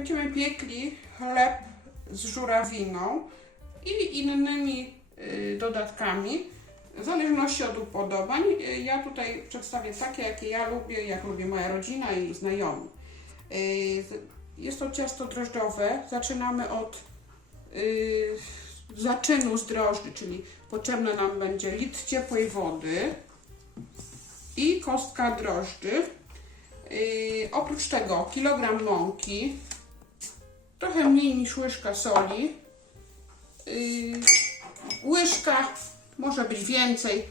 Będziemy piekli chleb z żurawiną i innymi y, dodatkami, w zależności od upodobań. Y, Ja tutaj przedstawię takie, jakie ja lubię, jak lubi moja rodzina i znajomi. Y, Jest to ciasto drożdżowe. Zaczynamy od zaczynu z drożdży, czyli potrzebne nam będzie litr ciepłej wody i kostka drożdży. Oprócz tego kilogram mąki, trochę mniej niż łyżka soli, yy, łyżka, może być więcej,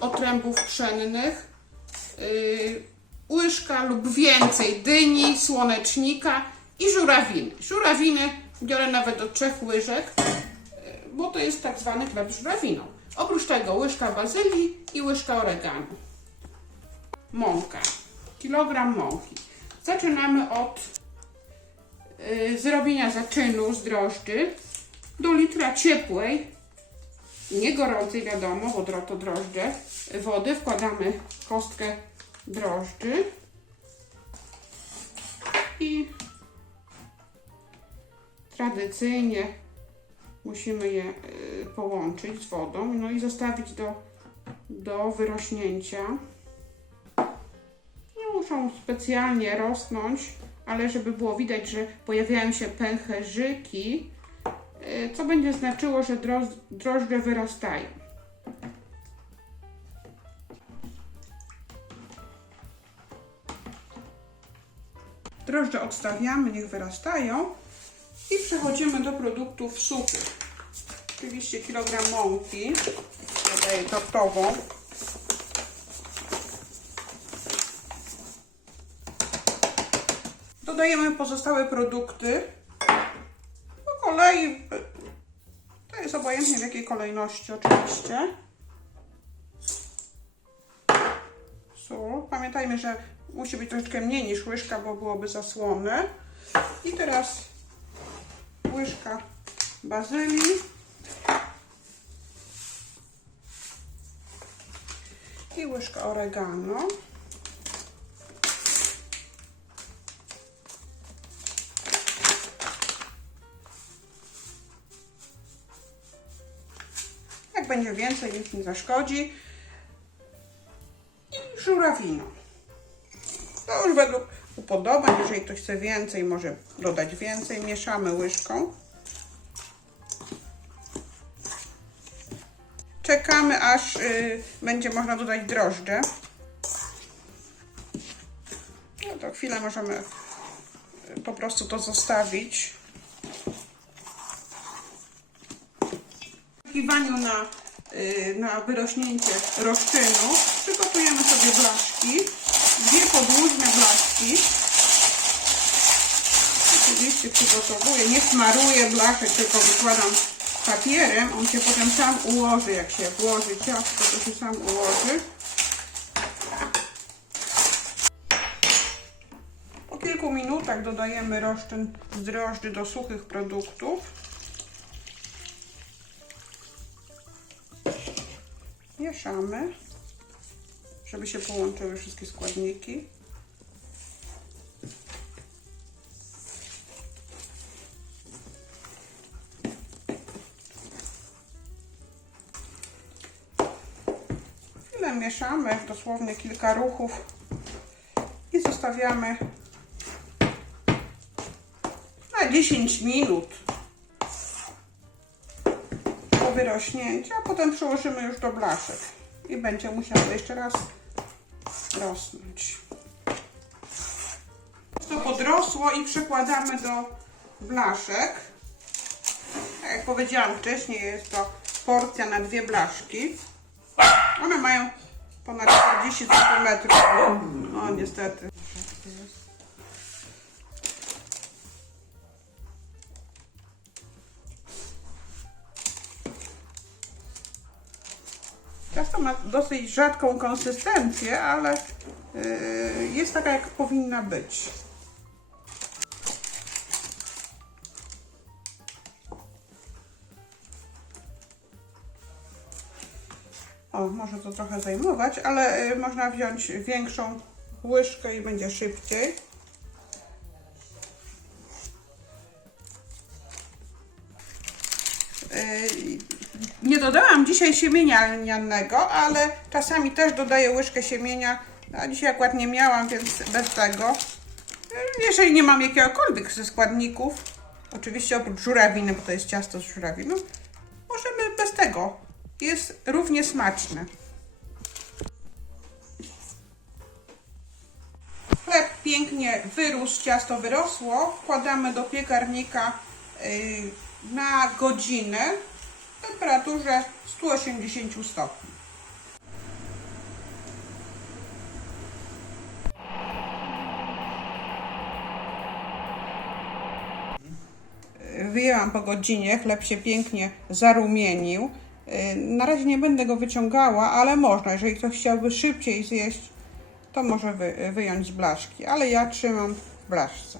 otrębów pszennych, yy, łyżka lub więcej dyni, słonecznika i żurawiny. Żurawiny biorę nawet do trzech łyżek, yy, bo to jest tak zwany chleb z żurawiną. Oprócz tego łyżka bazylii i łyżka oregano. Mąka. Kilogram mąki. Zaczynamy od y, zrobienia zaczynu z drożdży do litra ciepłej, nie gorącej wiadomo, bo to drożdże, wody. Wkładamy kostkę drożdży i tradycyjnie musimy je y, połączyć z wodą, no i zostawić do, do wyrośnięcia. Nie muszą specjalnie rosnąć, ale żeby było widać, że pojawiają się pęcherzyki, y, co będzie znaczyło, że drożdże wyrastają. Drożdże odstawiamy, niech wyrastają i przechodzimy do produktów suchych. Oczywiście kilogram mąki, dodaję tortową. Dodajemy pozostałe produkty. Po kolei, to jest obojętnie w jakiej kolejności oczywiście. Sól. Pamiętajmy, że musi być troszeczkę mniej niż łyżka, bo byłoby zasłony. I teraz łyżka bazylii. I łyżka oregano. Jak będzie więcej, nic nie zaszkodzi. I żurawino. To już według upodobań, jeżeli ktoś chce więcej, może dodać więcej. Mieszamy łyżką. Czekamy, aż y, będzie można dodać drożdże. No to chwilę możemy y, po prostu to zostawić. Oczekiwaniu na, y, na wyrośnięcie rozczynu przygotujemy sobie blaszki. Dwie podłużne blaszki. Oczywiście przygotowuję, nie smaruję blaszek, tylko wykładam papierem. On się potem sam ułoży, jak się włoży ciasto, to się sam ułoży. Po kilku minutach dodajemy rozczyn z drożdży do suchych produktów. Mieszamy, żeby się połączyły wszystkie składniki. Chwilę mieszamy, dosłownie kilka ruchów i zostawiamy na 10 minut wyrośnięcia, a potem przełożymy już do blaszek i będzie musiało jeszcze raz rosnąć. To podrosło i przekładamy do blaszek. Tak jak powiedziałam wcześniej, jest to porcja na dwie blaszki. One mają ponad 40 cm. No niestety. Ciasto ma dosyć rzadką konsystencję, ale yy, jest taka jak powinna być. O, może to trochę zajmować, ale y, można wziąć większą łyżkę i będzie szybciej. Dodałam dzisiaj siemienia lnianego, ale czasami też dodaję łyżkę siemienia. A dzisiaj akurat nie miałam, więc bez tego. Jeżeli nie mam jakiegokolwiek ze składników, oczywiście oprócz żurawiny, bo to jest ciasto z żurawiną, możemy bez tego. Jest równie smaczne. Chleb pięknie wyrósł, ciasto wyrosło. Wkładamy do piekarnika yy, na godzinę temperaturze 180 stopni. Wyjęłam po godzinie, chleb się pięknie zarumienił. Na razie nie będę go wyciągała, ale można. Jeżeli ktoś chciałby szybciej zjeść, to może wy, wyjąć z blaszki, ale ja trzymam w blaszce.